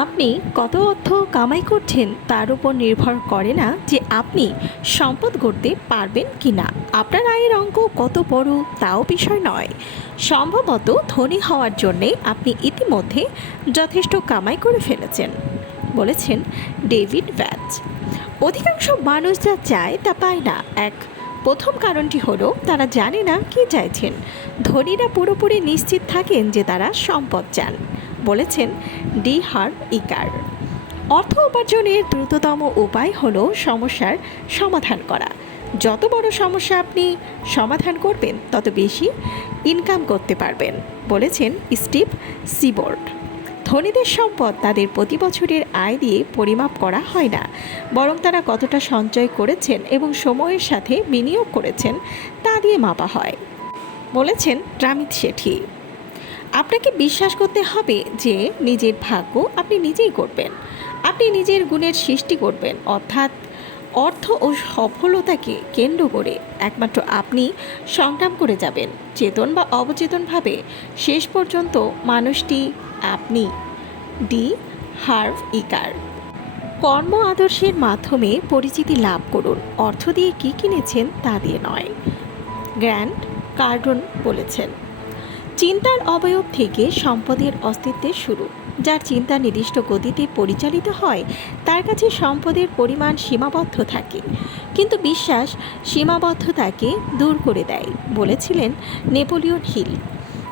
আপনি কত অর্থ কামাই করছেন তার উপর নির্ভর করে না যে আপনি সম্পদ গড়তে পারবেন কি না। আপনার আয়ের অঙ্ক কত বড় তাও বিষয় নয়। সম্ভবত ধনী হওয়ার জন্যে আপনি ইতিমধ্যে যথেষ্ট কামাই করে ফেলেছেন, বলেছেন ডেভিড ভ্যাচ। অধিকাংশ মানুষ যা চায় তা পায় না। প্রথম কারণটি হলো তারা জানে না কি চাইছেন। ধনীরা পুরোপুরি নিশ্চিত থাকেন যে তারা সম্পদ চান, বলেছেন ডি হার্ভ ইকার। অর্থ উপার্জনের দ্রুততম উপায় হলো সমস্যার সমাধান করা। যত বড় সমস্যা আপনি সমাধান করবেন তত বেশি ইনকাম করতে পারবেন, বলেছেন স্টিভ সিবোর্ড। ধনীদের সম্পদ তাদের প্রতি বছরের আয় দিয়ে পরিমাপ করা হয় না, বরং তারা কতটা সঞ্চয় করেছেন এবং সময়ের সাথে বিনিয়োগ করেছেন তা দিয়ে মাপা হয়, বলেছেন রামিত শেঠি। আপনাকে বিশ্বাস করতে হবে যে নিজের ভাগ্য আপনি নিজেই করবেন। আপনি নিজের গুণের সৃষ্টি করবেন, অর্থাৎ অর্থ ও সফলতাকে কেন্দ্র করে একমাত্র আপনি সংগ্রাম করে যাবেন, চেতন বা অবচেতনভাবে। শেষ পর্যন্ত মানুষটি আপনি। ডি হার্ভ ইকার। কর্ম আদর্শের মাধ্যমে পরিচিতি লাভ করুন, অর্থ দিয়ে কী কিনেছেন তা দিয়ে নয়। গ্র্যান্ট কার্ডন বলেছেন, চিন্তার অবয়ব থেকে সম্পদের অস্তিত্বের শুরু। যার চিন্তা নির্দিষ্ট গতিতে পরিচালিত হয় তার কাছে সম্পদের পরিমাণ সীমাবদ্ধ থাকে, কিন্তু বিশ্বাস সীমাবদ্ধতাকে দূর করে দেয়, বলেছিলেন নেপোলিয়ন হিল।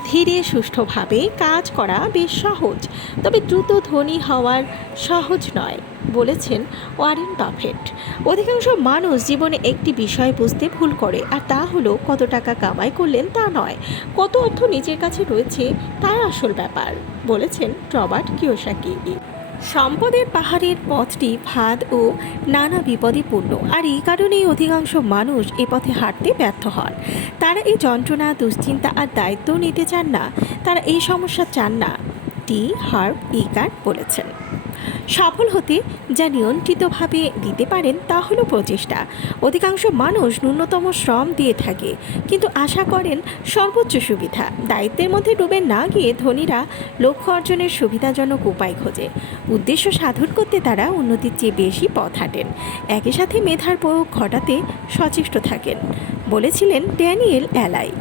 ধীরে সুষ্ঠুভাবে কাজ করা বেশ সহজ, তবে দ্রুত ধনী হওয়ার সহজ নয়, বলেছেন ওয়ারেন বাফেট। অধিকাংশ মানুষ জীবনে একটি বিষয় বুঝতে ভুল করে, আর তা হলো কত টাকা কামাই করলেন তা নয়, কত অর্থ নিজের কাছে রয়েছে তাই আসল ব্যাপার, বলেছেন রবার্ট কিওসাকি। সম্পদের পাহাড়ের পথটি ফাঁদ ও নানা বিপদে পূর্ণ, আর এই কারণেই অধিকাংশ মানুষ এ পথে হাঁটতে ব্যর্থ হন। তারা এই যন্ত্রণা, দুশ্চিন্তা আর দায়িত্ব নিতে চান না, তারা এই সমস্যা চান না। ডি হার্ভ ইকার বলেছেন, সফল হতে যা নিয়ন্ত্রিতভাবে দিতে পারেন তা হলো প্রচেষ্টা। অধিকাংশ মানুষ ন্যূনতম শ্রম দিয়ে থাকে, কিন্তু আশা করেন সর্বোচ্চ সুবিধা। দায়িত্বের মধ্যে ডুবে না গিয়ে ধনীরা লক্ষ্য অর্জনের সুবিধাজনক উপায় খোঁজে। উদ্দেশ্য সাধন করতে তারা উন্নতির চেয়ে বেশি পথ হাঁটেন, একই সাথে মেধার প্রয়োগ ঘটাতে সচেষ্ট থাকেন, বলেছিলেন ড্যানিয়েল অ্যালাই।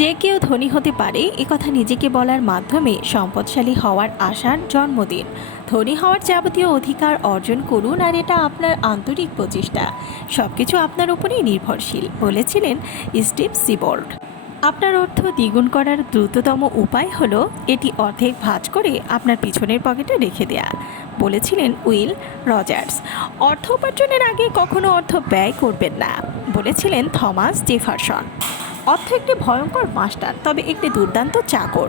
যে কেউ ধনী হতে পারে একথা নিজেকে বলার মাধ্যমে সম্পদশালী হওয়ার আশার জন্মদিন। ধনী হওয়ার যাবতীয় অধিকার অর্জন করুন, আর এটা আপনার আন্তরিক প্রচেষ্টা। সব কিছু আপনার উপরেই নির্ভরশীল, বলেছিলেন স্টিভ সিবোর্ড। আপনার অর্থ দ্বিগুণ করার দ্রুততম উপায় হলো এটি অর্ধেক ভাঁজ করে আপনার পিছনের পকেটে রেখে দেয়া, বলেছিলেন উইল রজার্স। অর্থ উপার্জনের আগে কখনো অর্থ ব্যয় করবেন না, বলেছিলেন থমাস জেফারসন। অর্থ একটি ভয়ঙ্কর মাস্টার, তবে একটি দুর্দান্ত চাকর,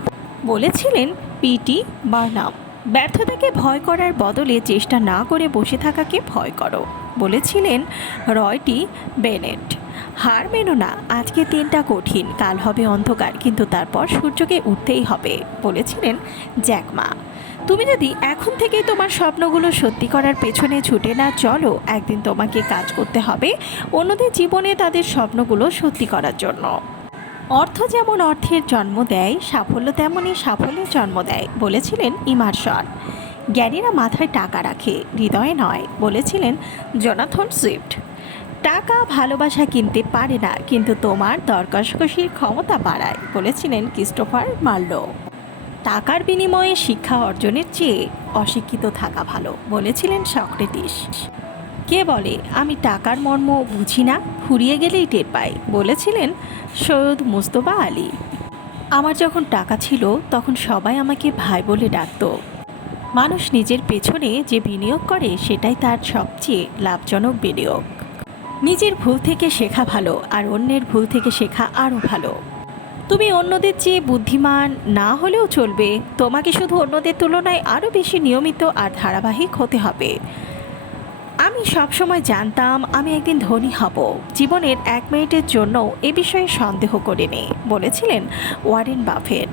বলেছিলেন পিটি বার্নাম। ব্যর্থতাকে ভয় করার বদলে চেষ্টা না করে বসে থাকাকে ভয় করো, বলেছিলেন রয়টি বেনেট। হার মেনো না, আজকের দিনটা কঠিন, কাল হবে অন্ধকার, কিন্তু তারপর সূর্যকে উঠতেই হবে, বলেছিলেন জ্যাক মা। তুমি যদি এখন থেকে তোমার স্বপ্নগুলো সত্যি করার পেছনে ছুটে না চলো, একদিন তোমাকে কাজ করতে হবে অন্যদের জীবনে তাদের স্বপ্নগুলো সত্যি করার জন্য। অর্থ যেমন অর্থের জন্ম দেয়, সাফল্য তেমনই সাফল্যের জন্ম দেয়, বলেছিলেন ইমারসন। জ্ঞানীরা মাথায় টাকা রাখে, হৃদয়ে নয়, বলেছিলেন জোনাথন সুইফট। টাকা ভালোবাসা কিনতে পারে না, কিন্তু তোমার দর কষাকষির ক্ষমতা বাড়ায়, বলেছিলেন ক্রিস্টোফার মার্লো। টাকার বিনিময়ে শিক্ষা অর্জনের চেয়ে অশিক্ষিত থাকা ভালো, বলেছিলেন সক্রেটিস। কে বলে আমি টাকার মর্ম বুঝি না, ফুরিয়ে গেলেই টের পাই, বলেছিলেন সৈয়দ মুস্তফা আলী। আমার যখন টাকা ছিল তখন সবাই আমাকে ভাই বলে ডাকত। মানুষ নিজের পেছনে যে বিনিয়োগ করে সেটাই তার সবচেয়ে লাভজনক বিনিয়োগ। নিজের ভুল থেকে শেখা ভালো, আর অন্যের ভুল থেকে শেখা আরও ভালো। তুমি অন্যদের চেয়ে বুদ্ধিমান না হলেও চলবে, তোমাকে শুধু অন্যদের তুলনায় আরও বেশি নিয়মিত আর ধারাবাহিক হতে হবে। আমি সবসময় জানতাম আমি একদিন ধনী হব, জীবনের 1 মিনিটের জন্য এ বিষয়ে সন্দেহ করিনি, বলেছিলেন ওয়ারেন বাফেট।